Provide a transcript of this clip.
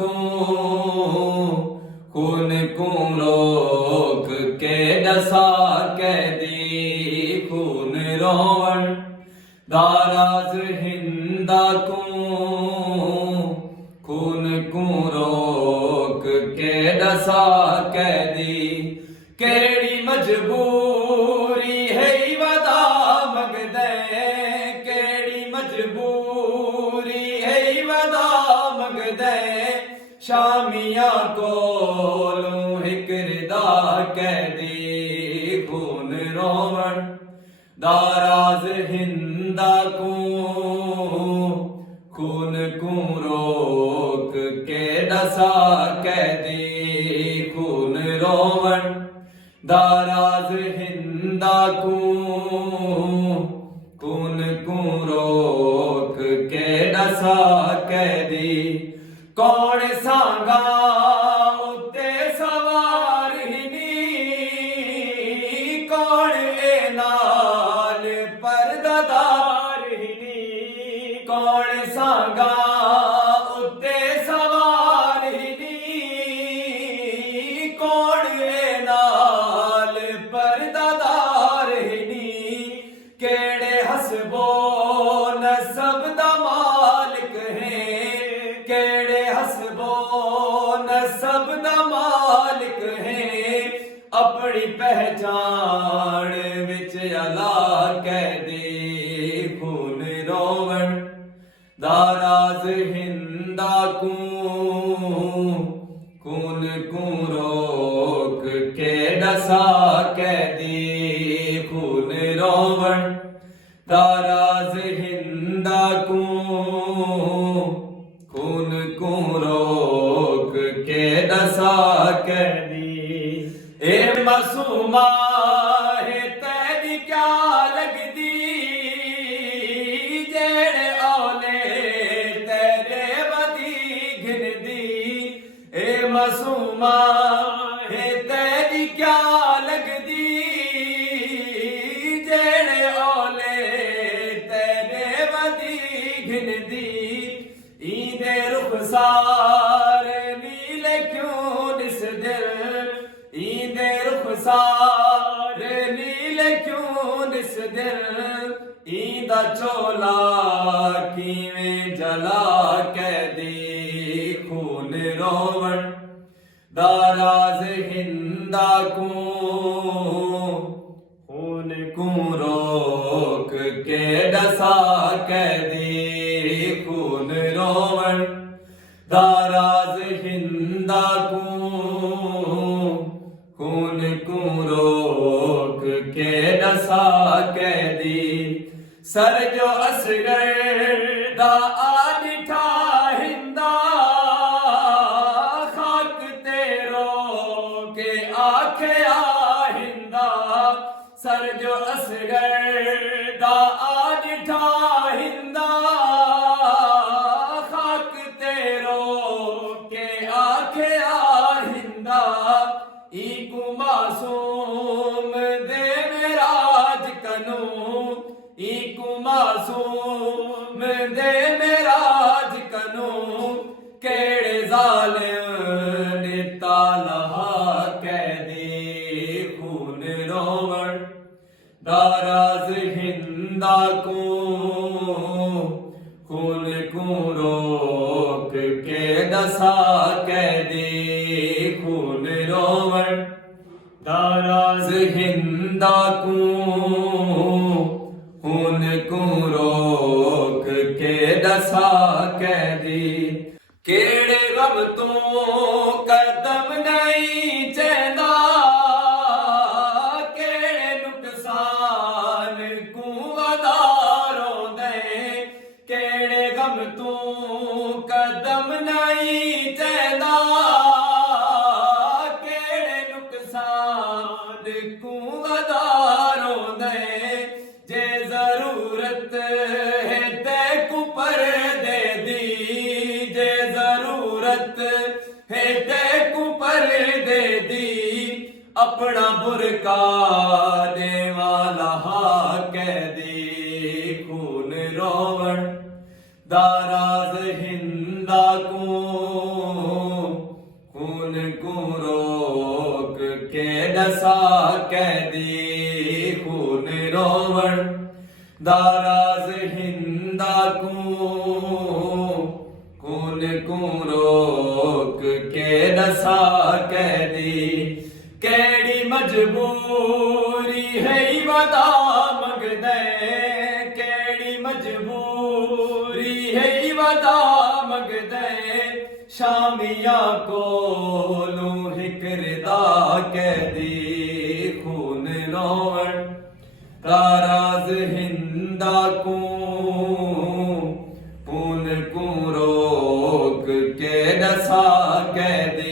को खून को रोक के डसा कैदी खून रोवण दाराज हिंदा को खून को रोक के डसा कैदी केड़ी मजबूरी है वदा मगदे केड़ी मजबूरी है वदा मगदे शामिया कोलों हिकरदा कैदी खून रोवण दाराज हिंदा को खून को रोक के डसा कैदी खून रोवण दाराज हिंदा को खून को रोक के डसा कैदी कौन सांगा उत्ते सवार ही नी कौन ए नाल परदादार ही नी कौन सांगा उत्ते सवार ही नी कौन ए नाल परदादार ही नी केड़े हसबो नसब दा मालिक है केड़े हसबो नसब दा मालिक है अपनी पहचान विच अला कैदी खून रोवण दाराज हिंदा को खून को रोक के डसा कैदी खून रोवण दाराज हिंदा को खून को रोक के डसा कैदी ए मासूमा है तेरी क्या लगदी जेड़े औले तेरे बदी घिनदी ए मासूमा है तेरी क्या लगदी जेड़े औले तेरे बदी घिनदी ईदे रुखसार नीले क्यों निस दिल ईदे रुखसार नीले क्यों निस दिल ईदा चोला किवें जला कैदी खून रोवण दाराज हिंदा को खून को रोक के डसा कैदी खून रोवण दाराज हिंदा को खून को रोक के डसा कैदी सर जो असगर दा आडिठा हिंदा खाक तेरो के आखया हिंदा सर जो असगर दा आडिठा हिंदा खाक तेरो के आखया हिंदा इकु मासूम दे मेराज कनू इकु मासूम दे मेराज कनू केड़े जालिम ने तालहा कैदी खून रोवण दाराज हिंदा को खून को रोक के डसा कैदी खून रोवण दाराज हिंदा को खून को रोक के डसा कैदी केड़े गम तो कदम नहीं चैंदा केड़े नुकसान को वदारों दे केड़े गम तो कदम नहीं चैंदा केड़े नुकसान को वदारों दे जे जरूरत है ते कुपर दे दी जे जरूरत है ते कुपर दे दी अपना बुरका दे वाला कैदी खून रोवण दाराज हिंदा को दसा कैदी खून रोवण दाराज हिंदा खून को रोक के दसा कैदी केड़ी मजबूरी है वदा मंगदे केड़ी मजबूरी है वदा मंगदे शामिया कोलू हिकरदा कैदी खून रोवण ताराज हिंदा खून को रोक के दसा कैदी